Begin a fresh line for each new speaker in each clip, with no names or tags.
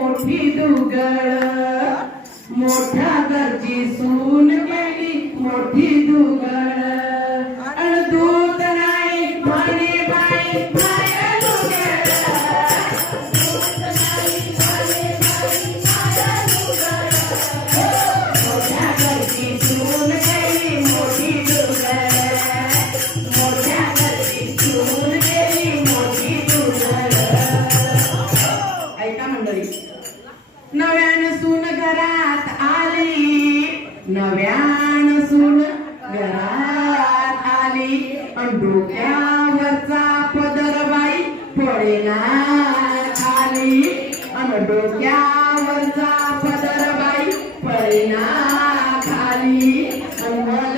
मोठी दुगळ. मोठ्या घरची सून गेली मोठी दुगळ. डोक्यावरचा पदरबाई पडेना खाली. अन डोक्यावरचा पदरबाई पडेना खाली. अन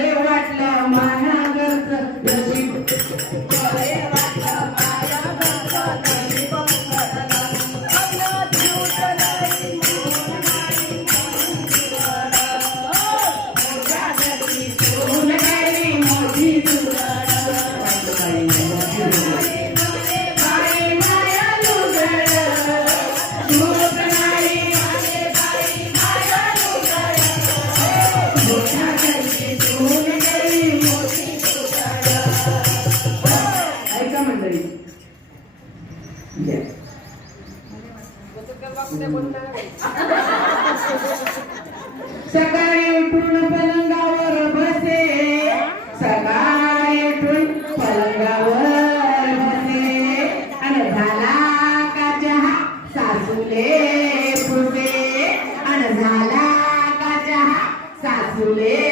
सकाळी उठून पलंगावर बसे. सकाळी उठून पलंगावर बसे. आणि झाला का चहा? सासूले आणि झाला का चहा? सासूले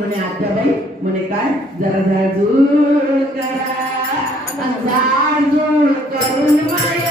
म्हणे आत्याबाई म्हणे काय? जरा जरा जोड करा. जोड करून माया